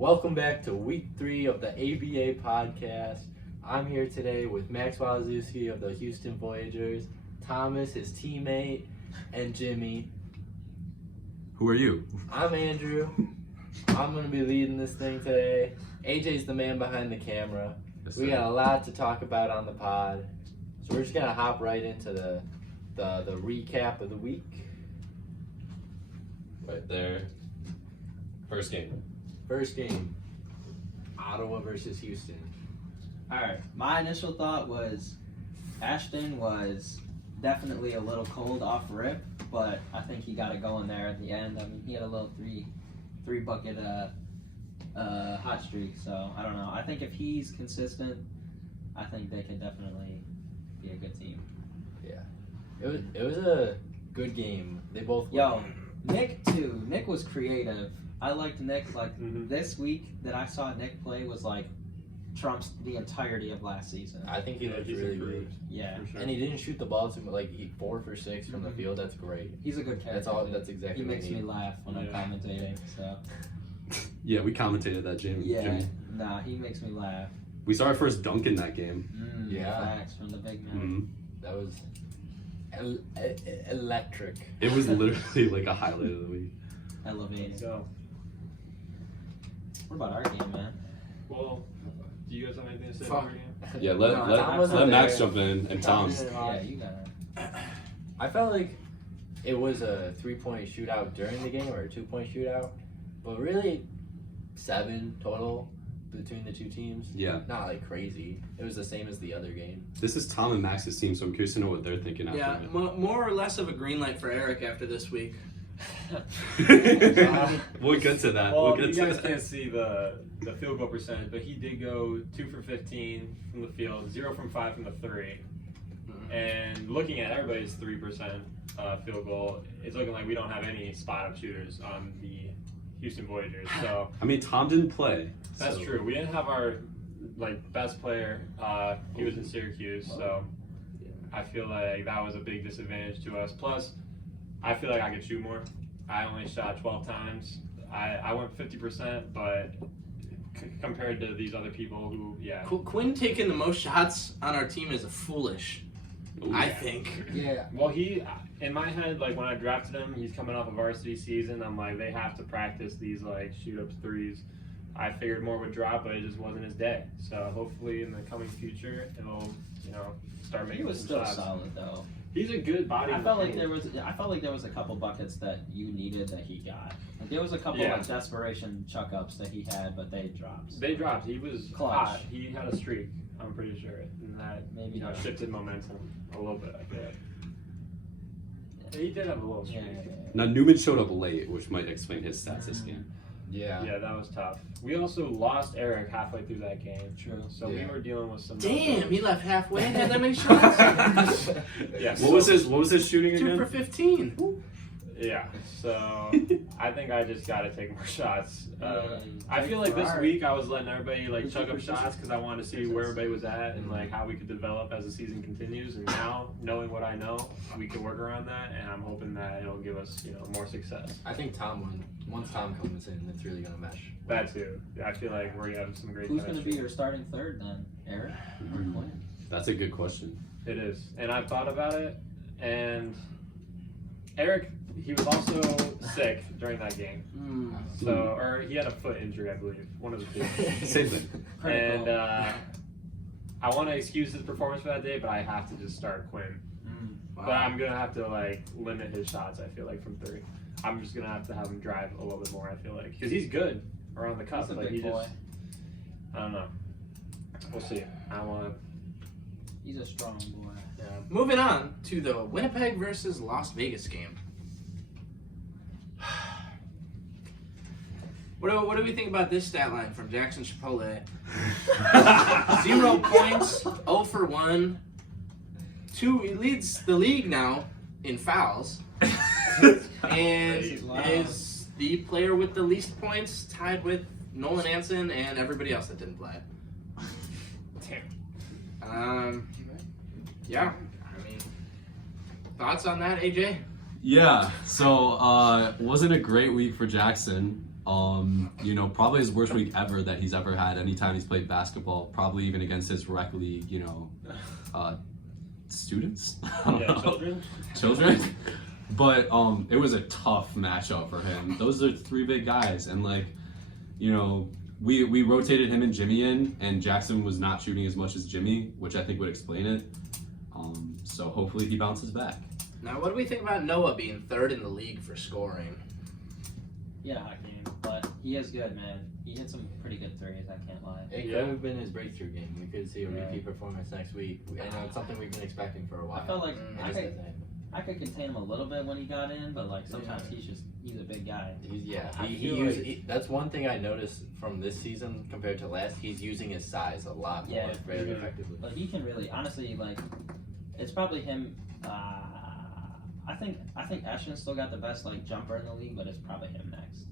Welcome back to week 3 of the ABA podcast. I'm here today with Max Wazowski of the Houston Voyagers, Thomas, his teammate, and Jimmy. Who are you? I'm Andrew. I'm going to be leading this thing today. AJ's the man behind the camera. Yes, We got a lot to talk about on the pod. So we're just going to hop right into the recap of the week. Right there. First game. First game, Ottawa versus Houston. Alright, my initial thought was Ashton was definitely a little cold off rip, but I think he got it going there at the end. I mean, he had a little three bucket hot streak, so I don't know. I think if he's consistent, I think they could definitely be a good team. Yeah, it was a good game. They both Yo, Nick too. Nick was creative. I liked Nick. Like this week that I saw Nick play was like trumps the entirety of last season. I think he looked really good. Yeah, sure. And he didn't shoot the ball too much. Like 4 for 6 from the field. That's great. he's a good character. That's exactly. He what makes me laugh when I'm commentating. So Yeah, we commentated that, Jimmy. yeah, Jimmy. nah, he makes me laugh. We saw our first dunk in that game. Yeah. Facts from the big man. That was electric. It was literally like a highlight of the week. Elevating. So, What about our game, man? well, do you guys have anything to say Fuck. about your game? Yeah, Tom wasn't let Max there. jump in and Tom. Yeah, you got it. I felt like it was a 3-point shootout during the game or a 2-point shootout, but really 7 total between the two teams. Yeah. Not like crazy. It was the same as the other game. This is Tom and Max's team, so I'm curious to know what they're thinking after Yeah, it. more or less of a green light for Eric after this week. We'll get to that. Well, we'll get you to guys that. can't see the field goal percentage, but he did go 2 for 15 from the field, 0 from 5 from the 3. And looking at everybody's 3% field goal, it's looking like we don't have any spot-up shooters on the Houston Voyagers. So I mean, Tom didn't play. that's so. true. We didn't have our best player. He was in Syracuse, so I feel like that was a big disadvantage to us. Plus, I feel like I could shoot more. I only shot 12 times. I went 50%, but compared to these other people who, Quinn taking the most shots on our team is foolish. Ooh. I think. Yeah. Well, he, in my head, like when I drafted him, he's coming off a varsity season. I'm like, they have to practice these like shoot-ups threes. I figured more would drop, but it just wasn't his day. So hopefully in the coming future, it'll, start making He was some still shots. solid though. He's a good body. I felt like there was a couple buckets that you needed that he got. Like there was a couple like desperation chuck ups that he had, but they dropped. They dropped. He was Clutch. hot. He had a streak. I'm pretty sure, and that Maybe not. shifted momentum a little bit. I feel like. Yeah, he did have a little streak. Now, Newman showed up late, which might explain his stats this game. Yeah. Yeah, that was tough. We also lost Eric halfway through that game. True. So we were dealing with some. Damn, he left halfway and had that many shots. Yeah. What was his shooting 2 again? for 15. Yeah. So I think I just got to take more shots. I Jake feel like this Ferrari. week I was letting everybody like chuck up shots because I wanted to see where everybody was at and like how we could develop as the season continues. And now knowing what I know, we can work around that, and I'm hoping that it'll give us more success. I think once Tom comes in, it's really gonna mesh. That too. I feel like we're gonna have some great. Who's going to chemistry. be your starting third then, Eric or Quinn? That's a good question. It is, and I've thought about it. And Eric, he was also sick during that game. So, or he had a foot injury, I believe, one of the two. Same thing. And I want to excuse his performance for that day, but I have to just start Quinn. Wow. But I'm gonna have to like limit his shots. I feel like from 3. I'm just gonna have to have him drive a little bit more. I feel like because he's good around the cup, He's a but big he boy. just I don't know. We'll see. I want. He's a strong boy. Yeah. Moving on to the Winnipeg versus Las Vegas game. What do we think about this stat line from Jackson Chipotle? 0 points, 0 for 1. He leads the league now in fouls. And is the player with the least points, tied with Nolan, Anson, and everybody else that didn't play. Yeah, I mean, thoughts on that, AJ? Yeah, so wasn't a great week for Jackson. You know, probably his worst week ever that he's ever had anytime he's played basketball, probably even against his rec league, you know, students? I don't know. Children? But it was a tough matchup for him. Those are 3 big guys, and like, you know, we rotated him and Jimmy in, and Jackson was not shooting as much as Jimmy, which I think would explain it. So hopefully he bounces back. Now, what do we think about Noah being 3rd in the league for scoring? He had a hot game, but he is good, man. He hit some pretty good threes, I can't lie. It could have been his breakthrough game. We could see a repeat performance next week. I know it's something we've been expecting for a while. I felt like I I could contain him a little bit when he got in, but like sometimes he's a big guy. That's one thing I noticed from this season compared to last. He's using his size a lot more, very effectively. But he can really, honestly, like, it's probably him. I think Ashton still got the best like jumper in the league, but it's probably him next.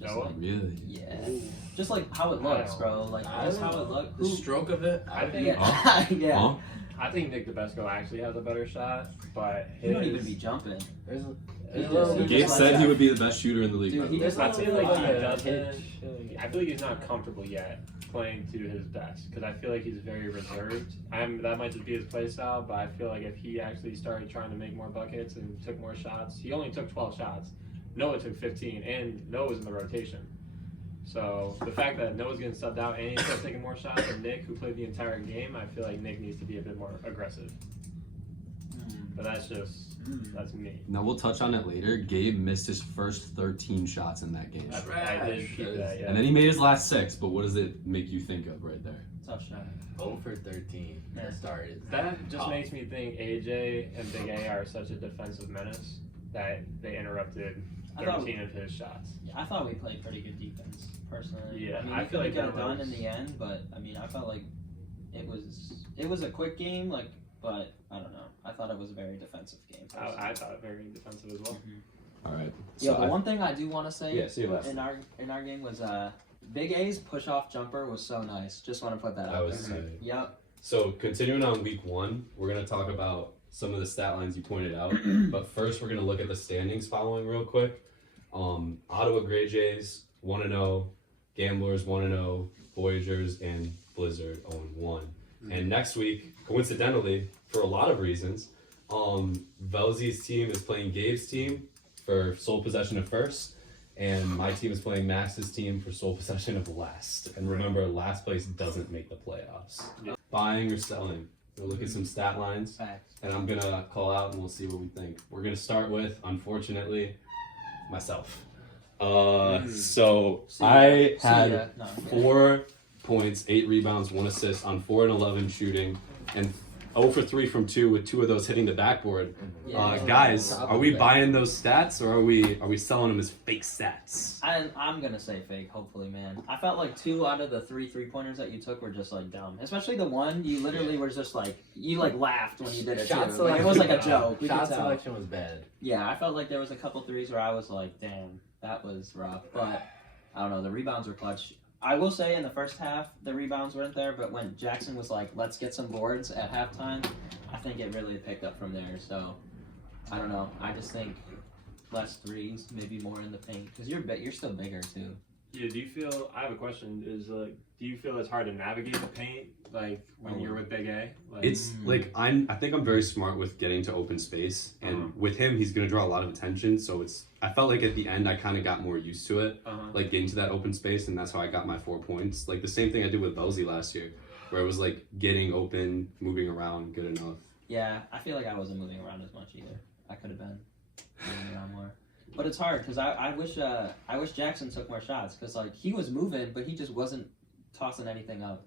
Just like, really? Yeah. Just like how it looks, bro. Like just how it looks. The stroke of it. I think. Yeah. I think Nick DeBesco actually has a better shot, but He don't even be jumping. Gabe said he would be the best shooter in the league. Dude, I feel like he doesn't. pitch. I feel like he's not comfortable yet playing to his best because I feel like he's very reserved. That might just be his play style, but I feel like if he actually started trying to make more buckets and took more shots, he only took 12 shots. Noah took 15, and Noah was in the rotation. So the fact that Noah's getting subbed out and he's still taking more shots than Nick, who played the entire game, I feel like Nick needs to be a bit more aggressive. But that's me. Now we'll touch on it later. Gabe missed his first 13 shots in that game. I did keep that, yeah. And then he made his last 6, but what does it make you think of right there? Tough shot. 0 for 13 that started. That just makes me think AJ and Big A are such a defensive menace that they interrupted 13 of his shots. I thought we played pretty good defense, personally. Yeah, I mean, I we feel like got it that done was- in the end, but I mean, I felt like it was a quick game, like, but I don't know. I thought it was a very defensive game. I thought it very defensive as well. All right. Yeah, but one thing I do want to say Yeah, say your last in our game was Big A's push off jumper was so nice. Just want to put that That out was there. sick. Yep. So continuing on week 1, we're going to talk about some of the stat lines you pointed out. But first, we're going to look at the standings following real quick. Ottawa Grey Jays 1-0, Gamblers 1-0, Voyagers and Blizzard 0-1. And next week, coincidentally, for a lot of reasons, Velzy's team is playing Gabe's team for sole possession of first, and my team is playing Max's team for sole possession of last. And remember, last place doesn't make the playoffs. Yeah. Buying or selling. We'll look at some stat lines, Facts. and I'm gonna call out and we'll see what we think. We're gonna start with, unfortunately, myself. So I had 4 points, 8 rebounds, 1 assist on 4 and 11 shooting, and 0 for 3 from 2 with 2 of those hitting the backboard. Guys, are we buying those stats or are we selling them as fake stats? I'm gonna say fake, hopefully, man. I felt like 2 out of the 3 3-pointers that you took were just like dumb. Especially the one you literally were just like laughed when you did it. Shot Too. Like, it was like a joke. We Shot could tell. selection was bad. Yeah, I felt like there was a couple threes where I was like, damn, that was rough. But I don't know, the rebounds were clutch. I will say in the first half, the rebounds weren't there, but when Jackson was like, let's get some boards at halftime, I think it really picked up from there. So, I don't know. I just think less threes, maybe more in the paint, because you're still bigger, too. Yeah, do you feel, I have a question, do you feel it's hard to navigate the paint, like, when you're with Big A? Like, It's like I think I'm very smart with getting to open space, and with him, he's gonna draw a lot of attention. So I felt like at the end, I kind of got more used to it, like getting to that open space, and that's how I got my 4 points. Like the same thing I did with Belzy last year, where it was like getting open, moving around, good enough. Yeah, I feel like I wasn't moving around as much either. I could have been moving around more. But it's hard because I wish Jackson took more shots because like he was moving, but he just wasn't tossing anything up.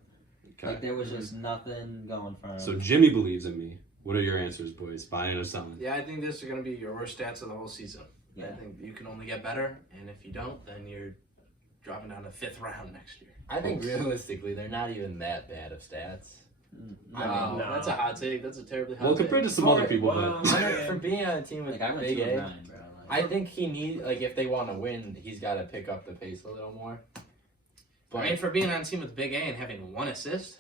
Okay. Like there was just nothing going for him. So Jimmy believes in me. What are your answers, boys? Buying or selling? Yeah, I think this is going to be your worst stats of the whole season. Yeah. I think you can only get better, and if you don't, then you're dropping down to 5th round next year. I think realistically, they're not even that bad of stats. No, that's a hot take. That's a terribly hot Well, take. compared to some other people, but For being on a team with Like I went Big 2 A, of 9, bro. Like, I think he needs, like, if they want to win, he's got to pick up the pace a little more. But I mean, for being on a team with Big A and having 1 assist,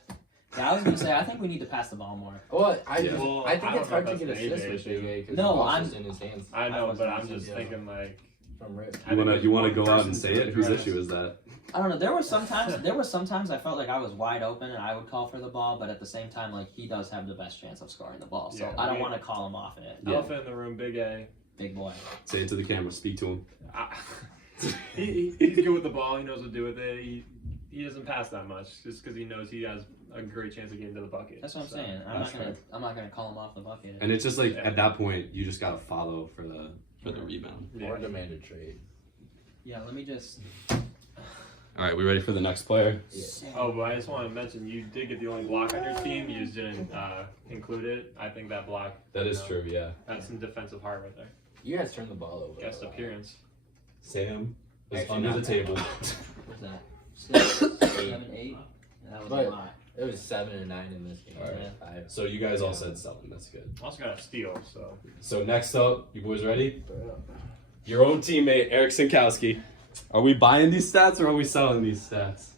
yeah, I was gonna say I think we need to pass the ball more. well, I Yeah. think I it's don't hard know to if get that's an assists AJ with Big issue. A because No, the ball's I'm- just in his hands. I know, wasn't but I'm listening, just yeah. thinking like, from Rip. You wanna go out and say it? Whose issue is that? I don't know. There were sometimes I felt like I was wide open and I would call for the ball, but at the same time, like he does have the best chance of scoring the ball, so Yeah, I don't want to call him off it. Yeah. Elephant in the room, big A. Big boy. Say it to the camera. Speak to him. He's good with the ball. He knows what to do with it. He doesn't pass that much just because he knows he has a great chance of getting to the bucket. That's what I'm saying. I'm not gonna call him off the bucket. And it's just like at that point, you just gotta follow for the rebound. Or demand a trade. Yeah, let me just. All right, we ready for the next player? Yeah. Oh, but I just want to mention you did get the only block on your team. You just didn't include it. I think that block. That is true. Yeah. That's some defensive heart right there. You guys turned the ball over. Guest appearance. Sam was Actually, under not the that table. What's that? 6, 7, 8. That was But- a lot. It was 7 and 9 in this game. All right. Yeah. 5. So you guys all said selling. That's good. Also got a steal. So So next up, you boys ready? Your own teammate, Eric Sinkowski. Are we buying these stats or are we selling these stats?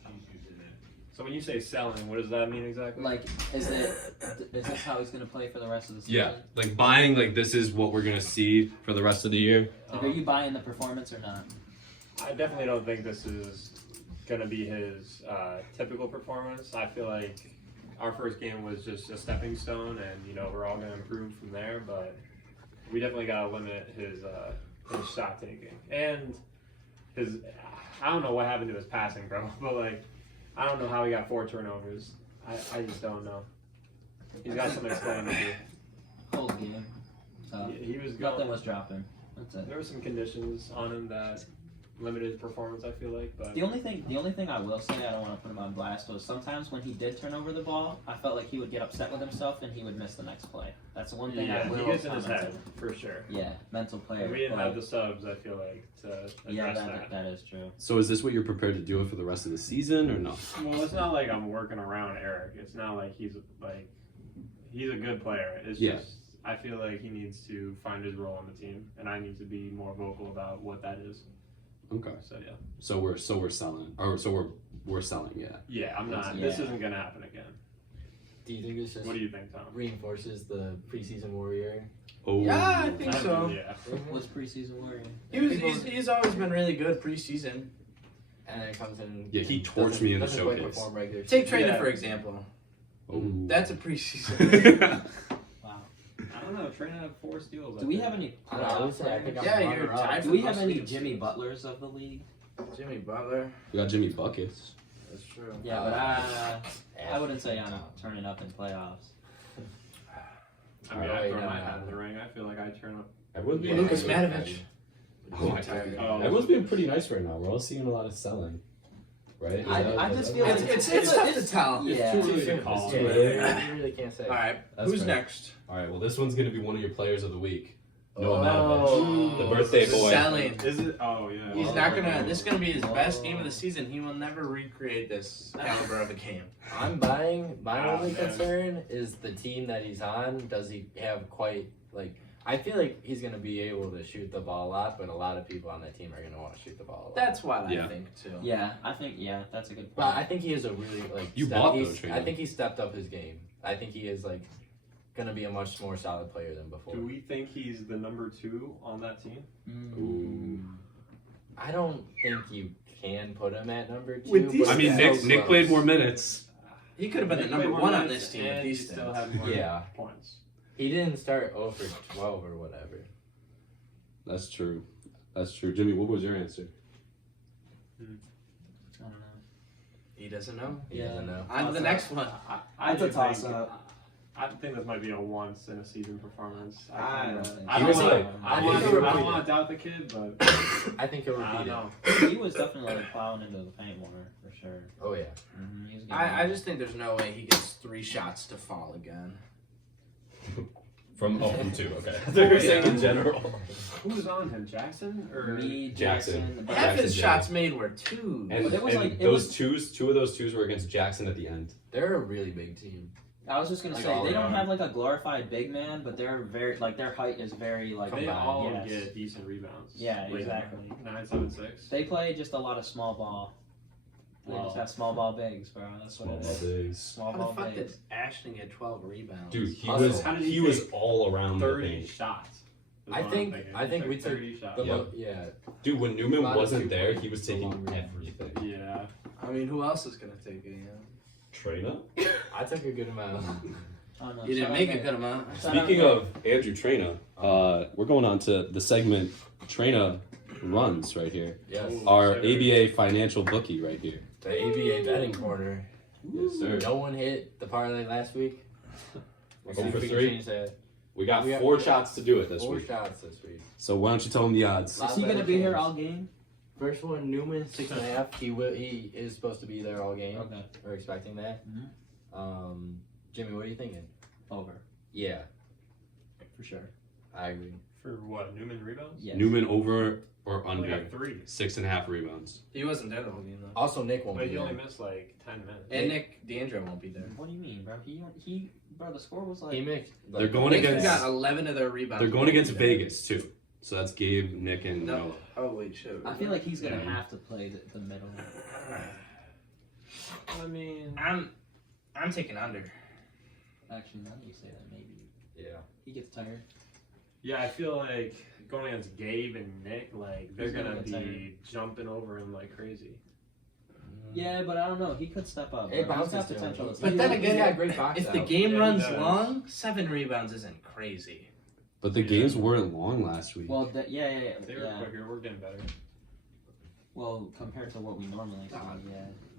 So when you say selling, what does that mean exactly? Like, is this how he's gonna play for the rest of the season? Yeah, like buying, like this is what we're gonna see for the rest of the year. Like, are you buying the performance or not? I definitely don't think this is going to be his typical performance. I feel like our first game was just a stepping stone, and we're all going to improve from there. But we definitely got to limit his shot taking and his. I don't know what happened to his passing, bro. But like, I don't know how he got 4 turnovers. I just don't know. He's got some explaining to do. Whole game. So He was nothing going. was dropping. That's it. There were some conditions on him that limited his performance. I feel like, but The only thing I will say, I don't want to put him on blast, was sometimes when he did turn over the ball, I felt like he would get upset with himself and he would miss the next play. That's the one thing I yeah, will he gets in his comment head on. for sure. Yeah, mental player. And we didn't but- have the subs. I feel like to Yeah, address that is true. So is this what you're prepared to do for the rest of the season or no? Well, it's not like I'm working around Eric. It's not like he's a good player. It's Yeah. just I feel like he needs to find his role on the team, and I need to be more vocal about what that is. Okay. So yeah. So we're selling, or we're selling, yeah. Yeah, I'm not. Yeah. This isn't gonna happen again. Do you think this just What do you think, Tom? reinforces the preseason warrior? Oh. Yeah, I think so. Yeah. What's preseason warrior? He's always been really good preseason. And then it comes in. Yeah, he and torched doesn't- me in the doesn't quite showcase. perform regular Take season. Trainer Yeah. for example. Oh. That's a preseason. Wow. I don't know. Trainer had 4 steals. Do we have any? I don't know, I would say I think I'm Yeah, you're runner-up. tied. Do we have any Jimmy Butlers of the league? Jimmy Butler. We got Jimmy Buckets. That's true. Yeah, but I wouldn't say I'm turning up in playoffs. I mean, I Alright, throw no, my no. hat in the ring. I feel like I turn up. Everyone's Yeah, being Lucas pretty- Madovich. Oh, my Tired. God. Everyone's being pretty nice right now. We're all seeing a lot of selling, right? I just feel like It's tough to tell. Yeah. It's too early to call. Yeah, yeah, you really can't say. All right, That's who's fair. next? All right. Well, this one's gonna be one of your players of the week. Noah Oh. Madovich, the birthday boy. Selling. Is it? Oh yeah. He's Oh, not gonna. okay. This is gonna be his best game of the season. He will never recreate this caliber of a game. I'm buying. My Oh, only man. concern is the team that he's on. Does he have quite like? I feel like he's gonna be able to shoot the ball a lot, but a lot of people on that team are gonna want to shoot the ball a lot. That's what Yeah. I think too. Yeah, I think that's a good point. But I think he is a really like. You bought he's- those, Trina. I think he stepped up his game. I think he is like gonna be a much more solid player than before. Do we think he's the number 2 on that team? Ooh. I don't think you can put him at number 2. With these but I mean, it's so Nick close. played more minutes. He could have been the number 1 on this team with and he these still stats. had more Yeah. points. He didn't start 0 for 12 or whatever. That's true. That's true. Jimmy, what was your answer? I don't know. He doesn't know. He Yeah. doesn't know. On to the next one. I That's a do toss think- up. I think this might be a once in a season performance. I kinda- don't think I so. don't He was want like- to. I I think he don't repeated. want to doubt the kid, but I think he'll I repeat don't it. know. He was definitely like plowing into the paint more for sure. Oh yeah. He was getting I just think there's no way he gets 3 shots to fall again. From 2. Okay. Oh, They were yeah. saying in general. Who's on him? Jackson or me, Jackson. Jackson. but- Half his Jackson shots made were 2s. And, But it was and like- it those was- 2s, 2 of those 2s were against Jackson at the end. They're a really big team. I was just gonna Like say all they don't around. have like a glorified big man, but they're very like their height is very like they Combined, all yes. get decent rebounds. Yeah, Like, exactly. 9, 7, 6. They play just a lot of small ball. They Wow. just have small ball bigs, bro. That's Small what it ball is. bigs. Small How the ball fuck did bigs. Ashton get 12 rebounds? Dude, he Hustle. was How did he he was take all around the 30 paint. shots. I think we took 30 shots. the Yeah. yeah. Dude, when Newman Lot of wasn't there, 2 he was for taking longer. everything. Yeah. I mean, who else is gonna take it? Traina? I took a good amount. I don't know, You didn't shout make out a good amount. Shout out Speaking Nick. of Andrew Traina, we're going on to the segment Traina runs right here. Yes. Our Sure. ABA financial bookie right here. The ABA betting corner. Yes, sir. No one hit the parlay last week. We'll see Over if we can 3. change that. We got We got 4 shots to do it this 4 week. shots this week. So why don't you tell them the odds? Is he gonna be here all game? First one, Newman 6.5. He is supposed to be there all game. Okay. We're expecting that. Jimmy, what are you thinking? Over. Yeah, For sure. I agree. For what? Newman rebounds? Yes. Newman over or Only under got 3. 6.5 rebounds. He wasn't there the whole game though. Also, Nick won't But be he only there. missed like 10 minutes. And Nick DeAndre won't be there. What do you mean, bro? Bro, the score was like. He mixed. They're going Nick against- got 11 of their rebounds. They're going against Vegas too. So that's Gabe, Nick, and No. Noah. Oh wait, shit. I feel like he's gonna Yeah. have to play the middle. I mean, I'm taking under. Actually, now that you say that, maybe Yeah. he gets tired. yeah, I feel like going against Gabe and Nick, like they're He's gonna gonna get tired. be jumping over him like crazy. Yeah, but I don't know. He could step up. It bro. He's bounces got to him. potential. to But step then up. again, he's got great box If the out. game Yeah, he runs does. long, 7 rebounds isn't crazy. But the games weren't long last week. Well, yeah. They were quicker. We're getting better. Well, compared to what we normally see,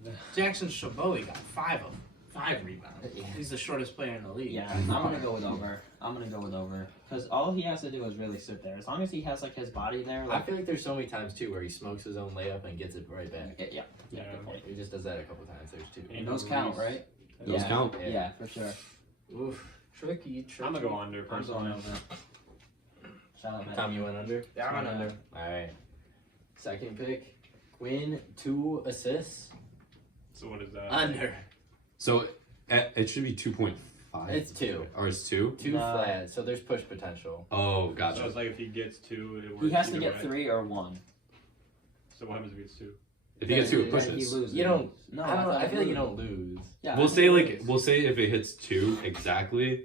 yeah. Jackson Shabowie got 5 rebounds. Yeah. He's the shortest player in the league. Yeah, I'm gonna go with over. Because all he has to do is really sit there. As long as he has like his body there, I like feel like there's so many times too where he smokes his own layup and gets it right back. yeah, Yeah. good point. He just does that a couple times. There's 2. And those count, right? Those yeah. count. Yeah, for sure. Oof. Tricky. I'm gonna go under I'm going personally. over. Shout out, Tom, you went under? Yeah, I'm Yeah. under. Alright. Second pick. Quinn, 2 assists. So what is that? Under. So it should be 2.5. It's 2. Or it's 2? 2 No. flat, so there's push potential. Oh, So gotcha. it's like if he gets 2, it works. He has to either get way. 3 or 1. So what happens if he gets 2? If he gets 2, it He pushes. loses. You don't. No, I don't know. thought I he feel like you loses. don't lose. Yeah, We'll I say think he like loses. we'll say if it hits 2 exactly,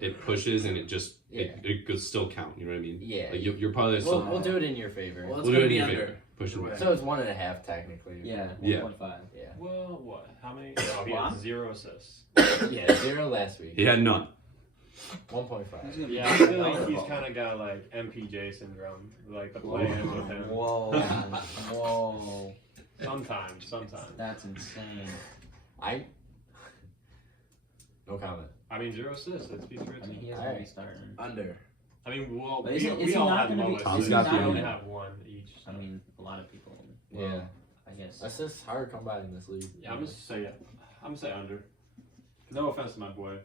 it pushes and it just Yeah. it could still count. You know what I mean? Yeah. Like you're probably still. We'll do it in your favor. Well, it's We'll do gonna it be in your under. favor. Push it away. So it's 1.5 technically. Yeah, Yeah. 1.5. Yeah. Well, what? How many? Oh, he What? had 0 assists. Yeah. 0 last week. He had none. 1.5. He's gonna be Yeah, I feel like valuable. he's kind of got like MPJ syndrome, like the play-ins with him. Whoa, whoa, Sometimes. that's insane. No comment. I mean, 0 assists. It's P3. I mean, he is Alright. gonna be starting. Under. I mean, well, But we, is he we all not had gonna be- low Tom's assists. got the We only under. have 1 each. I mean, a lot of people. Yeah. I guess. Assists hard come by in this league. Yeah, I'm just say under. No offense to my boy.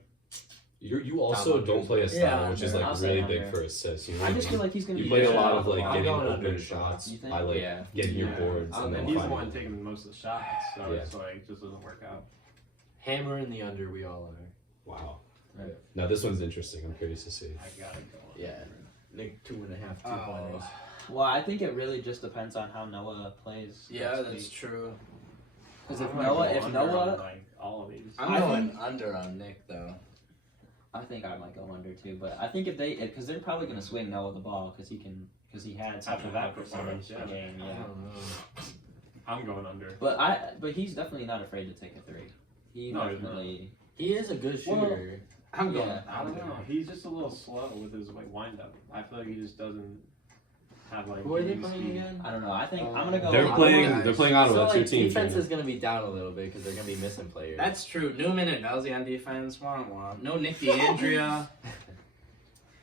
You also Tom don't play a style Yeah, which is I'll like say really under. big for assists. You know I what just I feel mean? like he's gonna You be. play a better lot off of the like ball. I'm getting going open under. shots You think? by like Yeah. getting your Yeah. boards and And then he's the finding one them. taking most of the shots, so Yeah. it's like just doesn't work out. Hammer in the under, we all are. Wow. Right. Now this one's interesting. I'm curious to see. I gotta go. Yeah. Nick 2.5 Oh. 2-pointers. Well, I think it really just depends on how Noah plays. Yeah, next that's week. true. Because if I'm gonna go Noah, under on, like all of these. I'm I going think- under on Nick though. I think I might go under too. But I think if because they're probably gonna swing Noah the ball because he had such a After bad that performance, percentage yeah. game. I Yeah. don't know. I'm going under. But he's definitely not afraid to take a 3. He No, he's definitely. He is a good Well, shooter. I'm going Yeah, I don't under. know. He's just a little slow with his like wind up. I feel like he just doesn't have like. Who are they game playing speed. again? I don't know. I think I'm gonna go. They're I'm playing. gonna- They're playing Ottawa. So That's like, your team. defense Trina. is going to be down a little bit because they're going to be missing players. That's true. Newman and Belzy on defense. Wah. No Nick DeAndrea.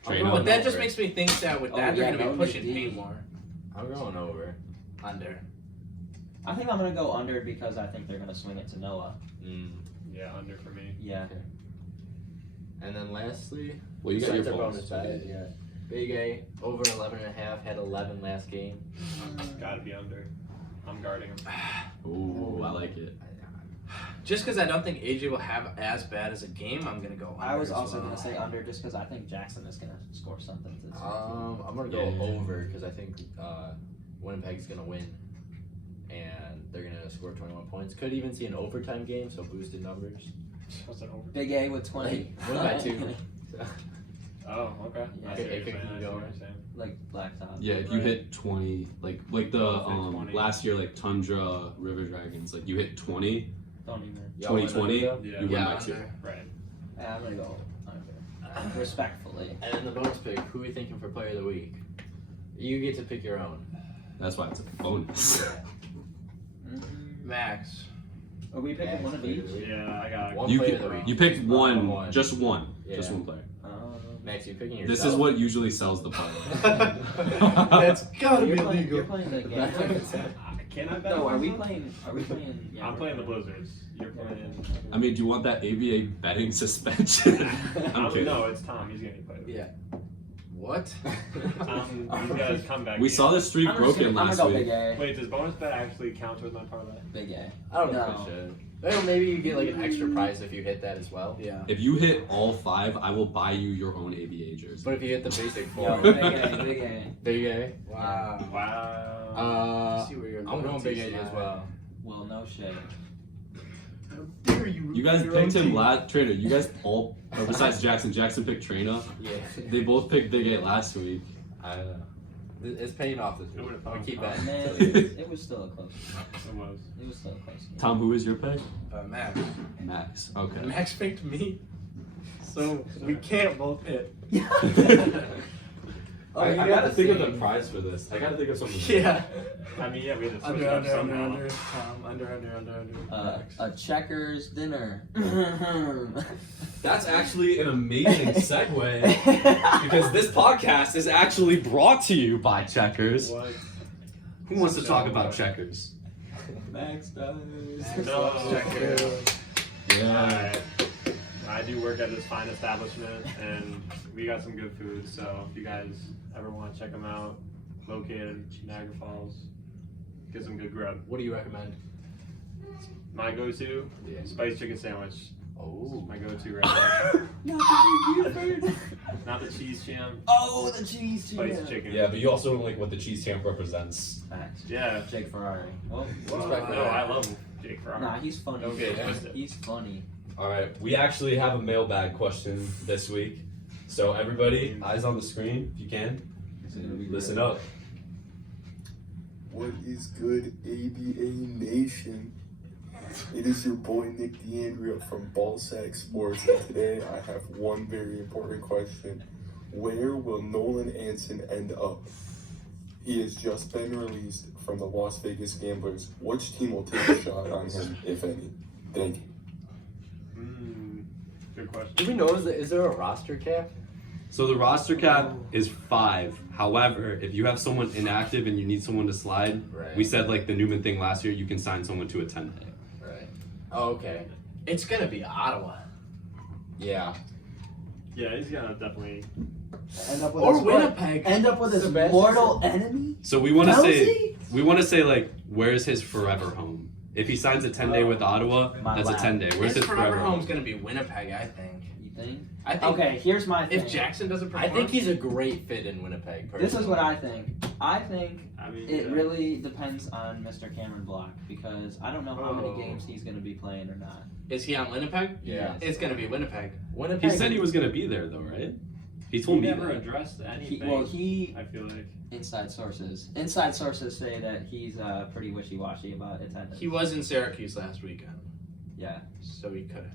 Trina. But that just over. makes me think that with that Oh, they're yeah, gonna no be pushing Nick D. paint more. I'm going over. Under. I think I'm gonna go under because I think they're gonna swing it to Noah. Yeah, under for me. Yeah. And then lastly, Well, you got your besides our bonus. bet, yeah. Big A, over 11.5, had 11 last game. Gotta be under. I'm guarding him. Ooh, I like it. Just because I don't think AJ will have as bad as a game, I'm gonna go under. I was as also well. gonna say under just because I think Jackson is gonna score something. To I'm going to go Yeah. over because I think Winnipeg's going to win. And they're going to score 21 points. Could even see an overtime game, so boosted numbers. What's that over? Big A with 20. Like, win by 2. So, Oh, okay. Yeah. I see what Okay, you're saying. can you I see go what on? you're saying. Like blacktop. Yeah, if you hit 20, like the 20. last year, like Tundra River Dragons, like you hit 20, Don't even. Y'all went 2020, under, though? Yeah. you win by under. 2. Right. Yeah, I'm gonna go under. Respectfully. And then the bonus pick, who are we thinking for player of the week? You get to pick your own. That's why it's a bonus. Max. Are we picking one of each? Yeah, I got One You player pick- of the week. You picked one, One. just one Yeah. player. Max, you picking yourself. This is what usually sells the player. That's gotta be You're playing, illegal. you're playing the game. Can I bet? No, on are we myself? playing? Are we playing? Yeah, I'm we're playing the Blizzards. You're playing. I mean, do you want that ABA betting suspension? I'm kidding. No, it's Tom. He's getting played. Yeah. What? Tom, you guys come back. We saw the streak I'm just broken gonna, last I'm gonna week. go big A. Wait, does bonus bet actually count towards my parlay? Big A. I don't know No. if it should. Well, maybe you get like an extra prize if you hit that as well. Yeah. If you hit all 5, I will buy you your own ABA jersey. But if you hit the basic Yo, 4, big A, big A. big A. Wow. Wow. See where your I'm going big A loyalties as lie. well. Well, no shit. You guys picked him last, Trainer. You guys all, or besides Jackson picked Trina. Yeah. They both picked Big A last week. I don't know. It's paying off this It week. would've I'm gonna keep gone. that. Man, it was still a close. It was. It was still a close. Game. Tom, who is your pick? Max. Max. Okay. Max picked me. So we can't both hit. Oh, I you gotta gotta think of see. the prize for this. I gotta think of something. Yeah. I mean, yeah, we had to switch Under, it up under, somehow. under. Tom, under. Max. A checkers dinner. That's actually an amazing segue because this podcast is actually brought to you by Checkers. What? Who wants to talk about Checkers? Max does. No. Checkers. Alright. I do work at this fine establishment, and we got some good food. So if you guys ever want to check them out, located Niagara Falls, get some good grub. What do you recommend? My go-to, Yeah. spiced chicken sandwich. Oh. My go-to right now. Not the cheese jam, Oh, the cheese spiced chicken. Yeah, but you also don't like what the cheese champ represents. Max. Yeah. Jake Ferrari. Oh, What's back No, I love Jake Ferrari. nah, he's funny. Okay, twist it. He's funny. All right, we actually have a mailbag question this week. So everybody, eyes on the screen if you can. Listen up. What is good, ABA Nation? It is your boy Nick DeAndrea from Ballsack Sports, and today I have one very important question. Where will Nolan Anson end up? He has just been released from the Las Vegas Gamblers. Which team will take a shot on him, if any? Thank you. Good question. Do we know, is there a roster cap? So the roster cap is 5. However, if you have someone inactive and you need someone to slide, Right. we said like the Newman thing last year, you can sign someone to a 10-day. Right. Oh, okay. It's gonna be Ottawa. Yeah. Yeah, he's gonna definitely. End up with Or his Winnipeg. End up with his Sebastian mortal enemy. So we want to say Kelsey? like where's his forever home? If he signs a 10-day with Ottawa, My that's a lab. 10-day. Where's His his forever home? home's gonna be Winnipeg, I think. You think? I think Okay, here's my thing. if Jackson doesn't perform, I think he's a great fit in Winnipeg. This is personally. what I think. I think I mean, it yeah. really depends on Mr. Cameron Block because I don't know how many Oh. games he's going to be playing or not. is he on Winnipeg? Yeah. It's gonna be Winnipeg. Winnipeg. He said he was gonna be there though, right? He He told me never that. addressed anything. He I feel like. inside sources say that he's pretty wishy-washy about attendance. He was in Syracuse last weekend, Yeah. so he could have.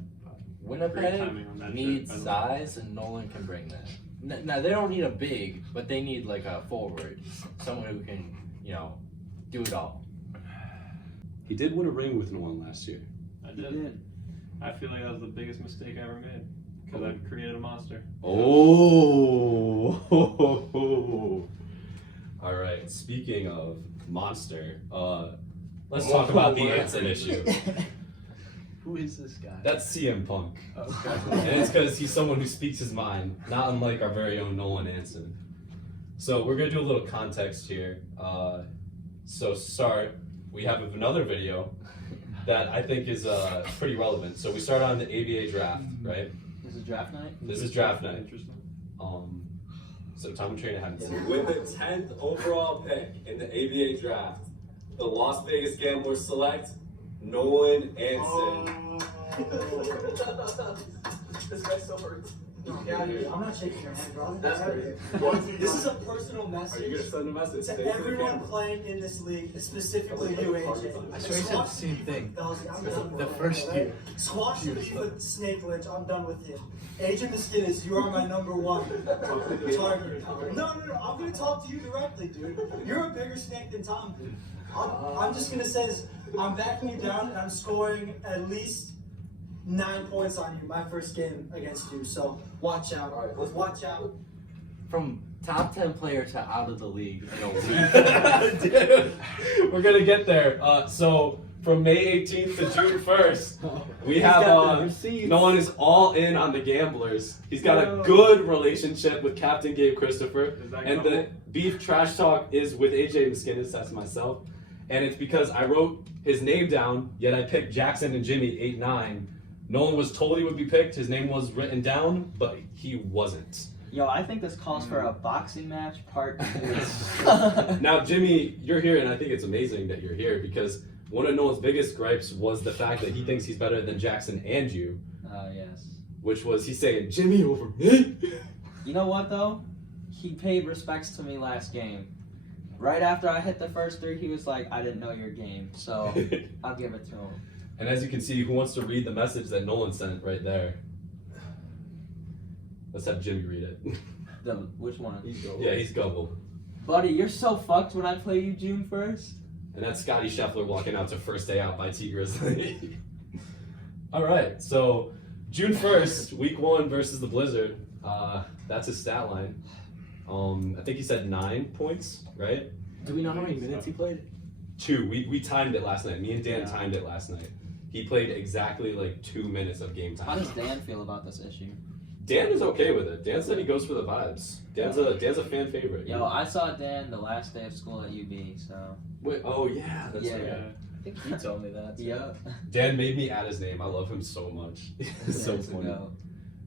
Great Winnipeg timing on that needs trip, by the way. size, and Nolan can bring that. Now they don't need a big, but they need like a forward, someone who can, do it all. He did win a ring with Nolan last year. I He did. did. I feel like that was the biggest mistake I ever made because I created a monster. Oh. All right. Speaking of monster, let's talk about the Anson issue. Who is this guy? That's CM Punk, Okay. and it's because he's someone who speaks his mind, not unlike our very own Nolan Anson. So we're gonna do a little context here. So to start, we have another video that I think is pretty relevant. So we start on the ABA draft, right? This is draft night? This is draft night. Interesting. So Tom and Trina haven't seen it. With the 10th overall pick in the ABA draft, the Las Vegas Gamblers select Nolan Anson. This guy's so hurt. No, Gabby, I'm not shaking your hand, bro. That's Gabby, crazy. this is a personal Are you message gonna send a message? to everyone playing in this league, specifically you, AJ. I swear he said the same thing. The first year. Squash the beef with Snake Lynch. I'm done with you. AJ Miskinis, you are my number one target. No, I'm gonna talk to you directly, dude. You're a bigger snake than Tom, dude. I'm just gonna say this. I'm backing you down, and I'm scoring at least 9 points on you my first game against you. So watch out. All right, Watch out. From top 10 player to out of the league in a week. Dude, we're gonna get there. So from May 18th to June 1st, we have Nolan is all in on the Gamblers. He's got a good relationship with Captain Gabe Christopher, and the beef trash talk is with AJ Miskinis, that's myself, and it's because I wrote his name down, yet I picked Jackson and Jimmy 8-9. Nolan was told he would be picked. His name was written down, but he wasn't. Yo, I think this calls for a boxing match part 2. Now, Jimmy, you're here, and I think it's amazing that you're here because one of Nolan's biggest gripes was the fact that he thinks he's better than Jackson and you. Yes. Which was he's saying Jimmy over me. You know what though? He paid respects to me last game. Right after I hit the first 3, he was like, "I didn't know your game," so I'll give it to him. And as you can see, who wants to read the message that Nolan sent right there? Let's have Jimmy read it. Which one? Yeah, he's gobbled. Buddy, you're so fucked when I play you June 1st. And that's Scotty Scheffler walking out to First Day Out by T Grizzly. All right, so June 1st, week 1 versus the Blizzard. That's his stat line. I think he said 9 points, right? Do we know how many minutes he played? 2. We timed it last night. Me and Dan timed it last night. He played exactly like 2 minutes of game time. How does Dan feel about this issue? Dan is okay with it. Dan said he goes for the vibes. Dan's a fan favorite. Yo, I saw Dan the last day of school at UB, so. Wait, oh yeah, that's Yeah. right. I think he told me that. Yeah. Dan made me add his name. I love him so much. It's so Dan's a funny. go.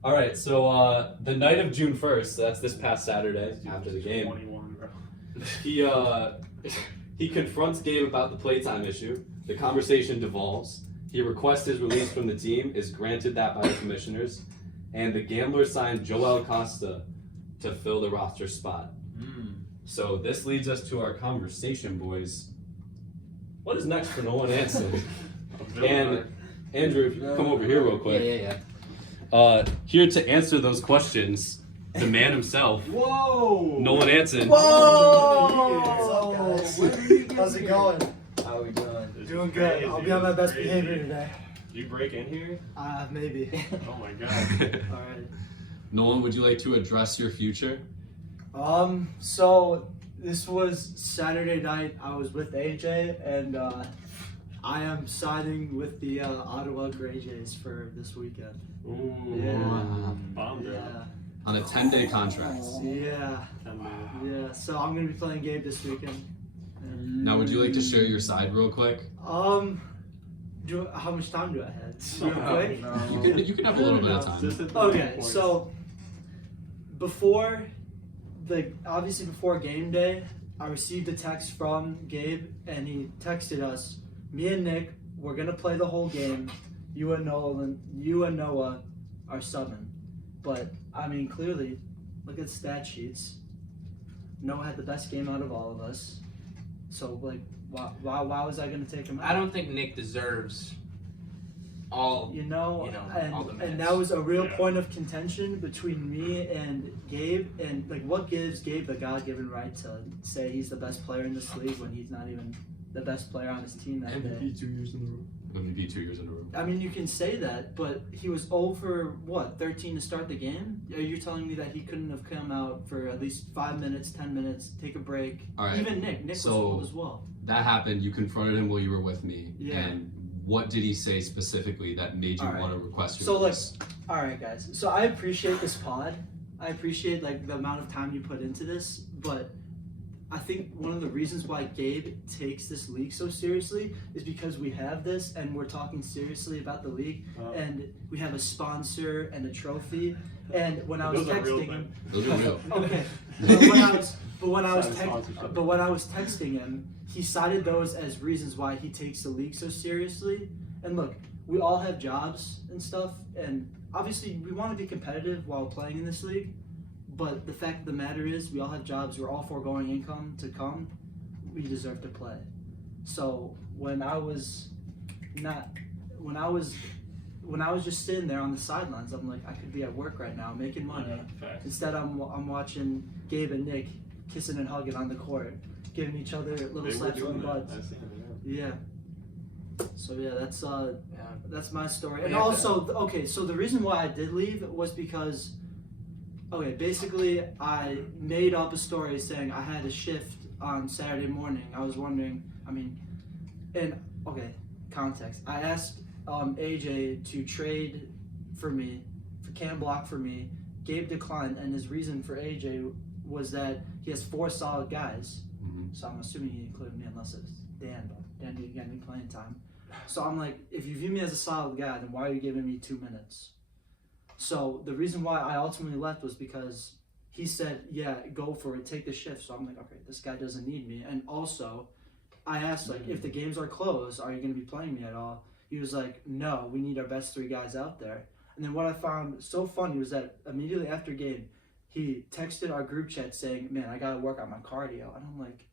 All right, so the night of June 1st, so that's this past Saturday after the game. 21, bro. He confronts Gabe about the playtime issue. The conversation devolves. He requests his release from the team, is granted that by the commissioners, and the Gamblers signed Joel Costa to fill the roster spot. So this leads us to our conversation, boys. What is next for Nolan Anson? And Andrew, if you could come over here real quick. Yeah. Here to answer those questions, the man himself, Whoa! Nolan Anson. Whoa! What's up, guys? How's it going? How are we doing? Doing good. I'll be on my best behavior today. Do you break in here? Maybe. Oh my god. Alright. Nolan, would you like to address your future? So this was Saturday night. I was with AJ, and I am signing with the Ottawa Grey Jays for this weekend. Ooh. Yeah. Bomb drop. Yeah. On a 10-day contract. Yeah. Yeah. So I'm gonna be playing Gabe this weekend. Now, would you like to share your side real quick? How much time do I have? Real quick? You can have a little bit of time. Okay, so before game day, I received a text from Gabe, and he texted us, "Me and Nick, we're gonna play the whole game. You and Noah are subbing." But I mean, clearly, look at stat sheets. Noah had the best game out of all of us. So like, why was I gonna take him out? I don't think Nick deserves all. all the minutes. and that was a real point of contention between me and Gabe, and like, what gives Gabe the God-given right to say he's the best player in this league when he's not even the best player on his team that day? MVP 2 years in a row. MVP 2 years in a row. I mean, you can say that, but he was 0 for 13 to start the game? Are you telling me that he couldn't have come out for at least 5 minutes, 10 minutes, take a break? All right. Even Nick was So, old as well. That happened. You confronted him while you were with me. Yeah. And what did he say specifically that made you All right. want to request your So, release? All right, guys. So I appreciate this pod. I appreciate like the amount of time you put into this, but I think one of the reasons why Gabe takes this league so seriously is because we have this and we're talking seriously about the league, and we have a sponsor and a trophy. And when I was Those are real texting him, Those are real. okay, but when I was texting him, he cited those as reasons why he takes the league so seriously. And look, we all have jobs and stuff, and obviously we want to be competitive while playing in this league. But the fact of the matter is, we all have jobs. We're all foregoing income to come. We deserve to play. So when I was just sitting there on the sidelines, I'm like, I could be at work right now making money. Facts. Instead, I'm watching Gabe and Nick kissing and hugging on the court, giving each other little They were slaps on doing the that. butts. I see them, Yeah. So yeah, that's my story. And Yeah. also, okay, so the reason why I did leave was because, okay, basically I made up a story saying I had a shift on Saturday morning. I was wondering, context. I asked AJ to trade for me, for Cam Block for me. Gabe declined, and his reason for AJ was that he has 4 solid guys. Mhm. So I'm assuming he included me unless it's Dan, but Dan didn't get any playing time. So I'm like, if you view me as a solid guy, then why are you giving me 2 minutes? So the reason why I ultimately left was because he said, yeah, go for it, take the shift. So I'm like, okay, this guy doesn't need me. And also, I asked, like, if the games are closed, are you going to be playing me at all? He was like, no, we need our best 3 guys out there. And then what I found so funny was that immediately after game, he texted our group chat saying, man, I got to work on my cardio. And I'm like,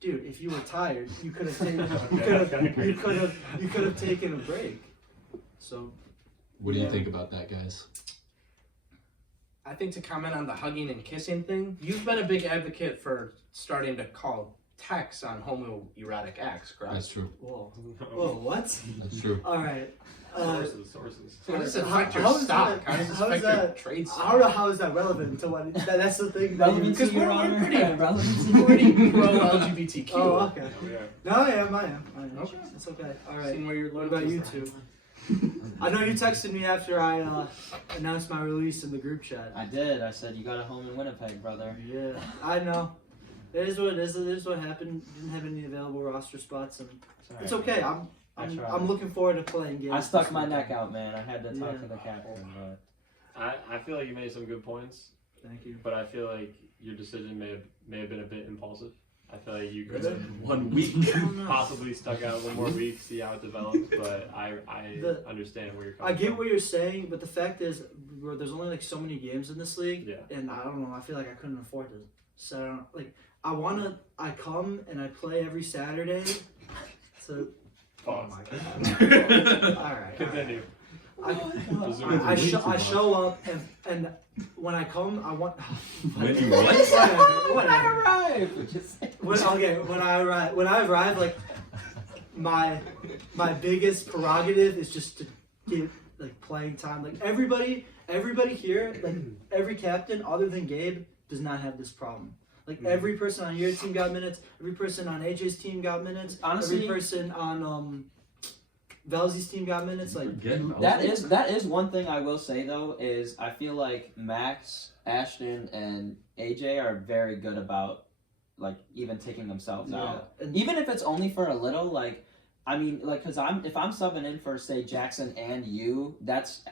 dude, if you were tired, you could have taken a break. So What do you think about that, guys? I think to comment on the hugging and kissing thing, you've been a big advocate for starting to call texts on homoerotic acts, correct? That's true. Whoa, what? That's true. All right. Sources. How does it affect your how is stock? that- How does it how is affect your that- trade I stock? don't know how is that relevant to what. That's the thing. That Relevant you, to your honor. We're pretty pro LGBTQ. Oh, okay. Oh, yeah. No, I am. Okay. It's okay. All right. Seen where your What about you two? I know you texted me after I announced my release in the group chat. I did. I said, you got a home in Winnipeg, brother. Yeah, I know. It is what it is. It is what happened. Didn't have any available roster spots, and it's okay. I tried. I'm looking forward to playing games. I stuck this my weekend. neck out, man. I had to talk Yeah. to the captain, but I feel like you made some good points, Thank you. but I feel like your decision may have been a bit impulsive. I feel like you could have 1 week. possibly stuck out one more week, see how it develops. But I understand where you're coming I get from. what you're saying, but the fact is, bro, there's only like so many games in this league, Yeah. and I don't know. I feel like I couldn't afford to. So like, I come and I play every Saturday. So Pause. all right. Continue. I show up and when I come, I want. When you what? Whatever. When I arrive, like my biggest prerogative is just to get like playing time. Like everybody here, like every captain other than Gabe does not have this problem. Like every person on your team got minutes. Every person on AJ's team got minutes. Honestly, every person on Velzy's team got minutes. Like that is one thing I will say though, is I feel like Max, Ashton, and AJ are very good about like even taking themselves out. And Even if it's only for a little, like I mean, like if I'm subbing in for say Jackson and you, that's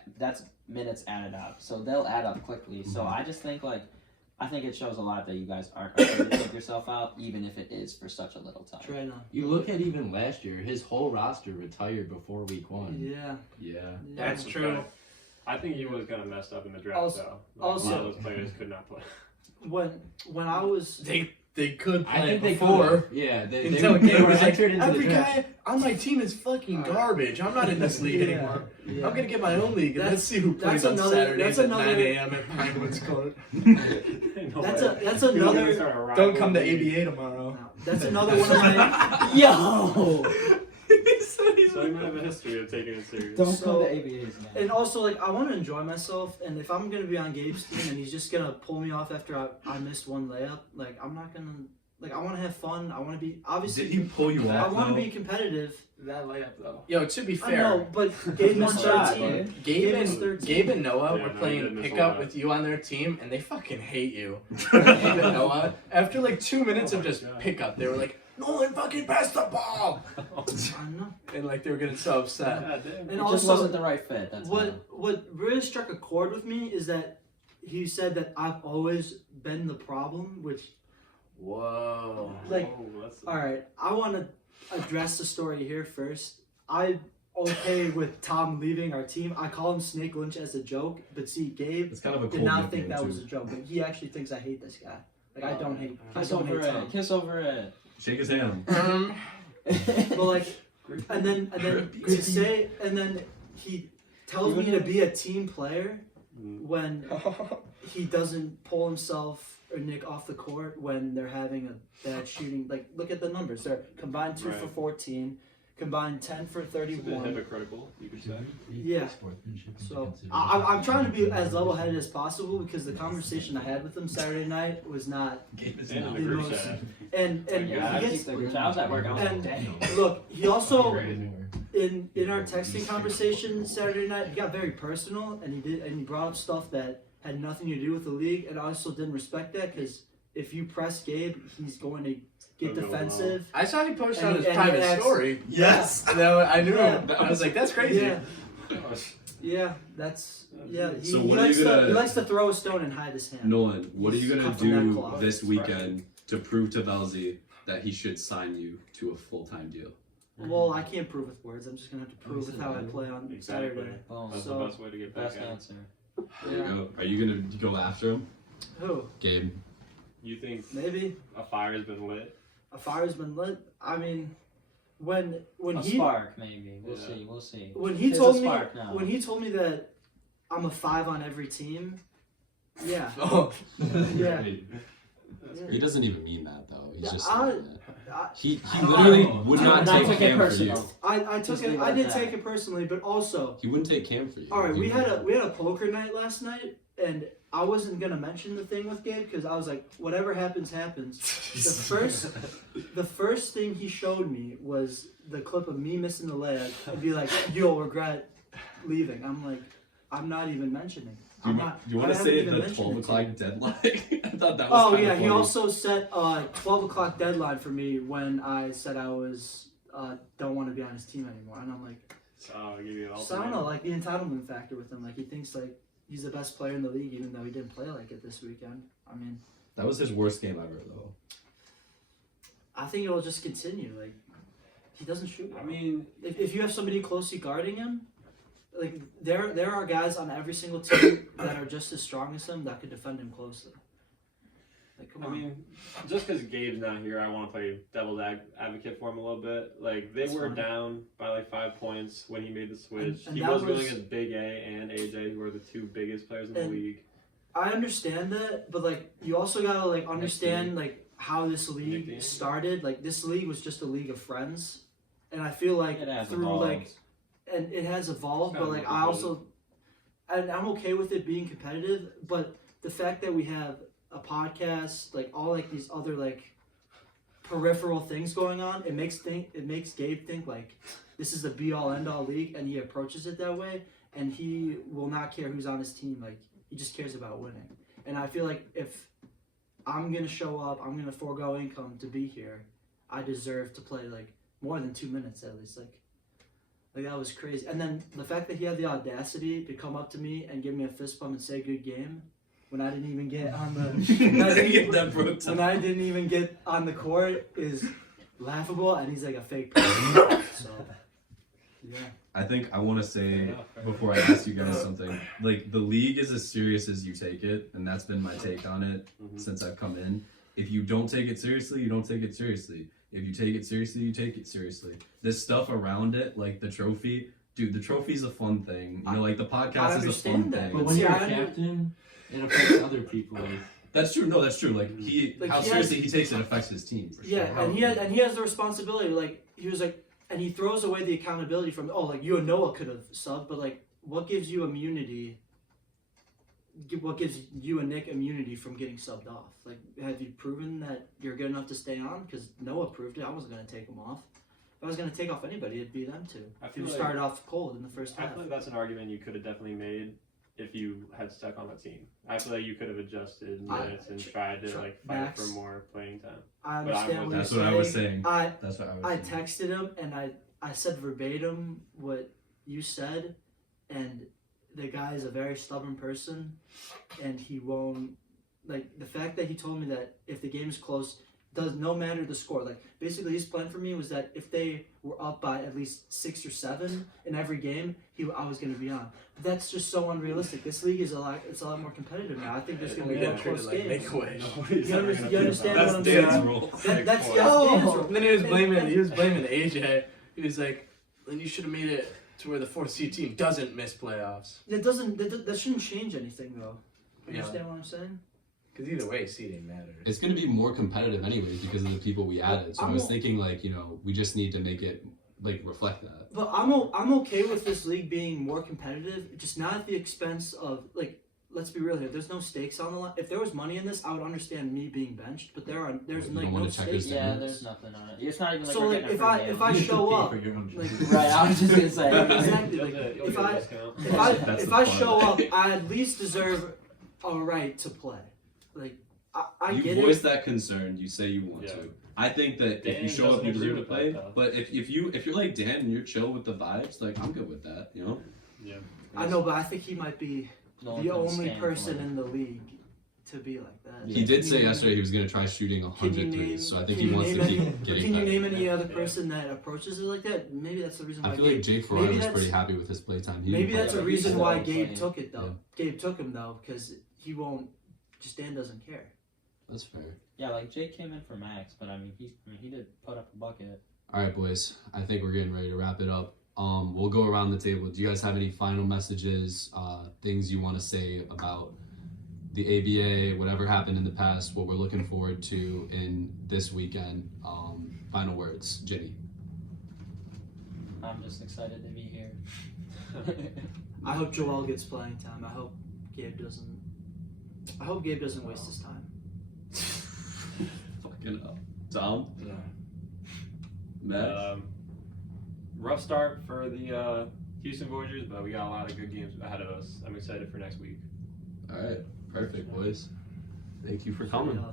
minutes added up, so they'll add up quickly. So I just think I think it shows a lot that you guys aren't afraid to take yourself out, even if it is for such a little time. try not. You look at even last year, his whole roster retired before week 1. Yeah. Yeah. That's true. I think he was kind of messed up in the draft, Also- though. Like, a lot also- of those players could not play. When I was They could I play think they before. could. Yeah, they Until were Gabe was like, entered into the every draft. guy on my team is fucking garbage. I'm not in this league anymore. Yeah. I'm gonna get my own league and let's see who plays that's on another- Saturdays that's at 9 another- a.m. at Penguins Court. That's another. Don't come to ABA tomorrow. That's another one of my. Yo! So you might have a history of taking it serious. Don't So- come to ABAs, man. And also, like, I want to enjoy myself, and if I'm gonna be on Gabe's team and he's just gonna pull me off after I missed one layup, like, I'm not gonna. Like, I want to have fun. I want to be obviously. Did he pull you I off? want to though? be competitive. That layup though. Yo, to be I fair, know, but Gabe One missed shot, 13. dude. Gabe missed 13. Gabe and Noah Yeah, were no, he playing did miss a pickup lot. with you on their team, and they fucking hate you. Gabe and Noah, after like 2 minutes Oh of my just God. pickup, they were like, "Nolan, fucking pass the ball," I know. and like they were getting so upset. God damn. And It also, just wasn't the right fit. That's all. what really struck a chord with me is that he said that I've always been the problem, which, Whoa. like, Oh, that's- all right, I want to address the story here first. I okay with Tom leaving our team. I call him Snake Lynch as a joke, but see, Gabe It's kind of a cool did not think nickname, that was too. a joke. But he actually thinks I hate this guy. Like I don't hate. I Kiss don't over hate it. Tom. Kiss over it. Shake his hand. But like, and then to say, and then he tells me to be a team player when he doesn't pull himself or Nick off the court when they're having a bad shooting. Like, look at the numbers. They're combined 2 for 14, combined 10 for It's a bit 31. hypocritical, you could say. Yeah. So I'm trying to be as level-headed as possible because the conversation I had with him Saturday night was not Gabe is And not. the group most- chat. and Yeah, he gets, I was at work. I was like, and damn. look, he also Crazy. in our texting conversation Saturday night, he got very personal and he brought up stuff that had nothing to do with the league, and I also didn't respect that because if you press Gabe, he's going to get He'll go defensive. I saw he posted And on he- his and he private acts- story. Yes. And I knew Yeah. him. I was like, that's crazy. Yeah, yeah, that's yeah. He, So he what are likes you gonna- he likes to throw a stone and hide his hand. Nolan, what are you gonna Cut from that do cloth. this weekend to prove to Velzy that he should sign you to a full-time deal? Well, I can't prove with words. I'm just gonna have to prove with how I play on Exactly. Saturday. Boom. That's So- the best way to get back Best at him. answer. There you Yeah. go. Are you gonna go after him, Who? Gabe? You think Maybe a fire has been lit? a fire's been lit. I mean, when A he spark, maybe. We'll Yeah. see. We'll see. when he There's told a me spark now. when he told me that I'm a 5 on every team. Yeah. Oh. Yeah. He doesn't even mean that though. He's just I- saying that. I, He literally would not And I take took it Cam for you. personal. I took Just it. leave it I at did that. take it personally, but also, He wouldn't take Cam for you. all right, we He- had a poker night last night, and I wasn't gonna mention the thing with Gabe because I was like, whatever happens, happens. The first thing he showed me was the clip of me missing the layup and be like, "You'll regret leaving." I'm like, I'm not even mentioning. Do I'm you, not. do you want I to haven't say even the mentioned 12 it to o'clock you. deadline? I thought that was Oh kinda yeah, he funny. also set 12 o'clock deadline for me when I said I was don't want to be on his team anymore, and I'm like, So I'll give you an so I don't know, ultimatum. like the entitlement factor with him, like he thinks like he's the best player in the league, even though he didn't play like it this weekend. I mean, That was his worst game ever, though. I think it'll just continue. Like he doesn't shoot well. I mean, If you have somebody closely guarding him, like there are guys on every single team that are just as strong as him that could defend him closely. Like come I on. mean, just because Gabe's not here, I want to play devil's advocate for him a little bit. Like, they That's were fine. down by like 5 points when he made the switch. And he that was going was- against Big A and AJ, who are the two biggest players in the And- league. I understand that, but like you also gotta like understand like how this Nick league D'Angelo. started. Like this league was just a league of friends, and I feel like It has through evolved. like, and it has evolved. It's But gotta like be I also, and I'm okay with it being competitive. But the fact that we have a podcast, like all like these other like peripheral things going on, it makes Gabe think like this is the be all end all league, and he approaches it that way, and he will not care who's on his team. Like he just cares about winning. And I feel like if I'm gonna show up, I'm gonna forego income to be here, I deserve to play like more than 2 minutes at least. Like that was crazy. And then the fact that he had the audacity to come up to me and give me a fist bump and say good game when I didn't even get on the when I didn't even get on the court is laughable, and he's like a fake person. So yeah. I think I want to say, before I ask you guys something, like, the league is as serious as you take it, and that's been my take on it since I've come in. If you don't take it seriously, you don't take it seriously. If you take it seriously, you take it seriously. This stuff around it, like the trophy, dude, the trophy's a fun thing. You know, like the podcast is a fun understand that, thing. But when you're a captain, it affects other people. That's true. No, that's true. Like how he seriously he takes it affects his team for sure. Yeah, and he has the responsibility. Like he was like, and he throws away the accountability from like you and Noah could have subbed, but like what gives you immunity? What gives you and Nick immunity from getting subbed off? Like, have you proven that you're good enough to stay on? Because Noah proved it. I wasn't gonna take him off. If I was gonna take off anybody, it'd be them two. I Who feel like, started off cold in the first I half. feel like that's an argument you could have definitely made if you had stuck on the team. I feel like you could have adjusted minutes and tried to like fight Max, for more playing time. I But I understand what That's you're what saying. I was saying. I That's what I was I saying. texted him and I said verbatim what you said, and the guy is a very stubborn person, and he won't, like, the fact that he told me that if the game is close, does no matter the score. Like basically, his plan for me was that if they were up by at least 6 or 7 in every game, I was going to be on. But that's just so unrealistic. This league is a lot more competitive now. I think there's going to be more close games. You understand what I'm saying? Dan's rule. That's Dan's rule. And then he was blaming AJ. He was like, then you should have made it to where the 4th seed team doesn't miss playoffs. That shouldn't change anything though. You Yeah. understand what I'm saying? Because either way, seeding matters. It's going to be more competitive anyways because of the people we added. So I was thinking like, we just need to make it like reflect that. But I'm okay with this league being more competitive, just not at the expense of like. Let's be real here. There's no stakes on the line. If there was money in this, I would understand me being benched. But there's You like don't no want to check stakes. his Yeah, stats. there's nothing on it. It's not even like So we're like getting if I show up, like right, I was just gonna say. exactly. Like, if I show up, I at least deserve a right to play. Like I You get voice it. that concern. You say you want Yeah. to. I think that if you Dan show up, doesn't you agree deserve to with that, play. though. But if you're like Dan and you're chill with the vibes, like I'm good with that. Yeah. I know, but I think he might be Nolan the couldn't only stand person for it. in the league to be like that. He did say yesterday he was going to try shooting 100 threes, so I think he wants to keep getting Can you better. name any other person that approaches it like that? Maybe that's the reason why. I feel like Jake Ferrari maybe was that's- pretty happy with his playtime. Maybe that's a but reason he's why still Gabe playing. took it though. Gabe took him though because he won't. Just Dan doesn't care. That's fair. Yeah, like Jake came in for Max, but I mean he did put up a bucket. All right, boys. I think we're getting ready to wrap it up. We'll go around the table. Do you guys have any final messages, things you want to say about the ABA, whatever happened in the past, what we're looking forward to in this weekend? Final words, Jenny. I'm just excited to be here. I hope Joel gets playing time. I hope Gabe doesn't waste his time. Fucking up. Tom? Yeah. Matt? Rough start for the Houston Voyagers, but we got a lot of good games ahead of us. I'm excited for next week. All right. Perfect, boys. Thank you for coming. Yeah.